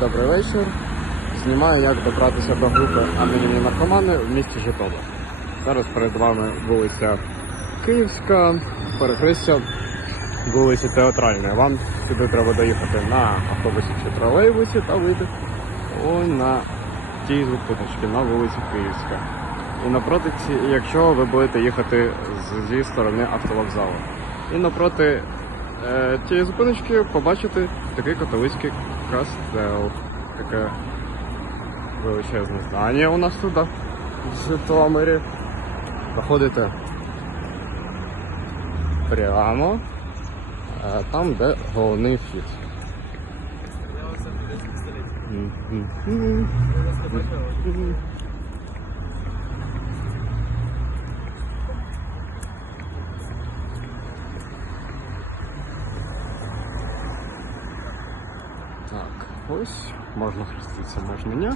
добрий вечір. Знімаю, як добратися до групи анонімні наркомани в місті Житомир. Зараз перед вами вулиця Київська, перехрестя вулиці Театральної. Вам сюди треба доїхати на автобусі чи тролейбусі та вийти ось на тій зупиночці на вулиці Київська. І напроти, якщо ви будете їхати зі сторони автовокзалу. І напроти тієї зупиночки побачите такий католицький кастел. Таке величезне здання у нас тут, в Житомирі. Проходите прямо, е, там, де головний вхід. Мгм. Так, ось можна хреститися, можна ні.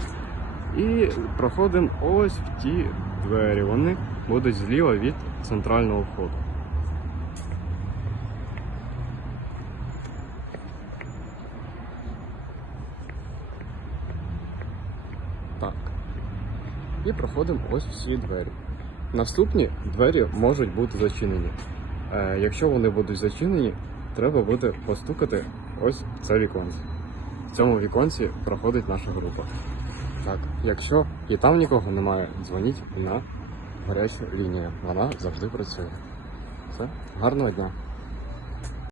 І проходимо ось в ті двері. Вони будуть зліва від центрального входу. Так. І проходимо ось в ці двері. Наступні двері можуть бути зачинені. Е, якщо вони будуть зачинені, треба буде постукати ось це віконце. Цьому віконці проходить наша група. Так, якщо і там нікого немає, дзвоніть на гарячу лінію. Вона завжди працює. Все, гарного дня.